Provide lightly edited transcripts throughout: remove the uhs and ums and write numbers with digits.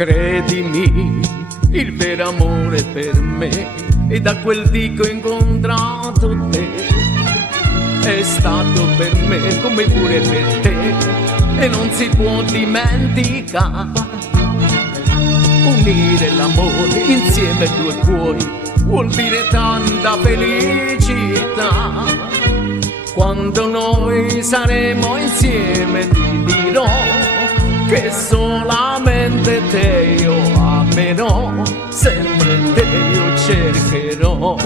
Credimi, il vero amore per me, e da quel dì che ho incontrato te, è stato per me come pure per te, e non si può dimenticare. Unire l'amore insieme ai due cuori vuol dire tanta felicità. Quando noi saremo insieme ti dirò che solamente te io amerò, sempre te io cercherò.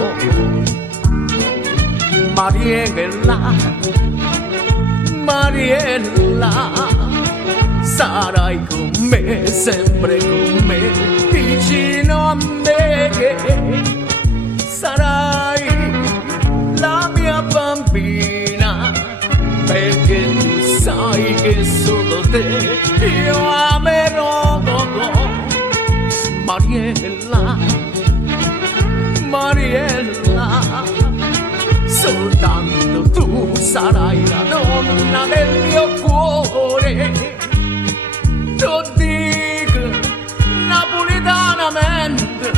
Mariella, Mariella, sarai con me, sempre con me, vicino a me. Sarai la mia bambina, perché tu sai che solo te io amerò. Mariella, Mariella, soltanto tu sarai la donna del mio cuore. Lo dico napolitanamente,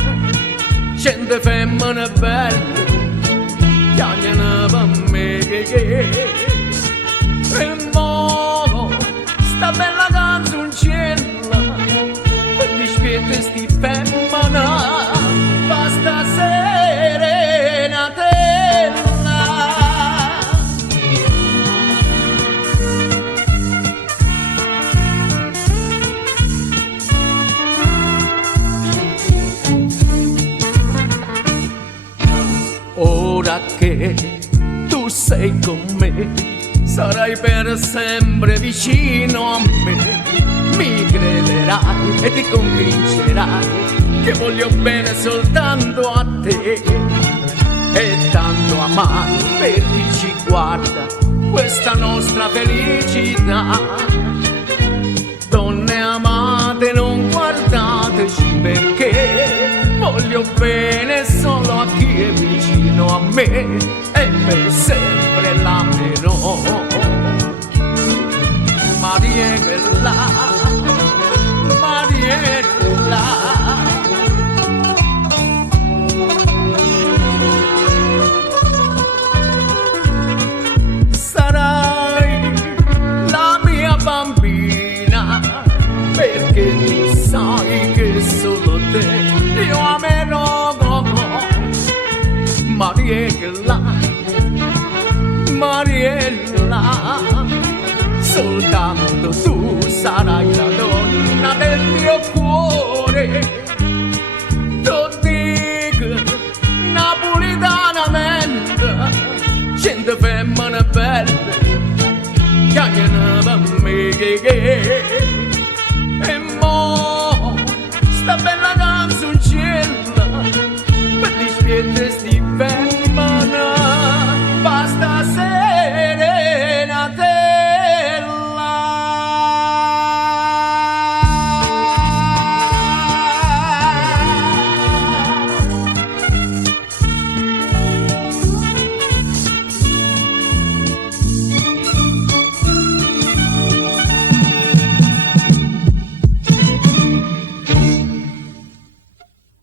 cento femmine belle piangono per me. E mo sta bella canzoncella per dispiette sti femmine, basta serenatella. Ora che tu sei con me, sarai per sempre vicino a me. Mi crederai e ti convincerai che voglio bene soltanto a te. E tanto amare per chi ci guarda questa nostra felicità. Donne amate, non guardateci, perché voglio bene solo a chi è vicino a me, e per sempre l'amerò. Mariella, Mariella, sarai la mia bambina, perché tu sai che solo te io amerò. Mariella, Mariella, soltanto tu sarai la donna del mio cuore. Lo dico napolitanamente, cento femmine belle piangono per me.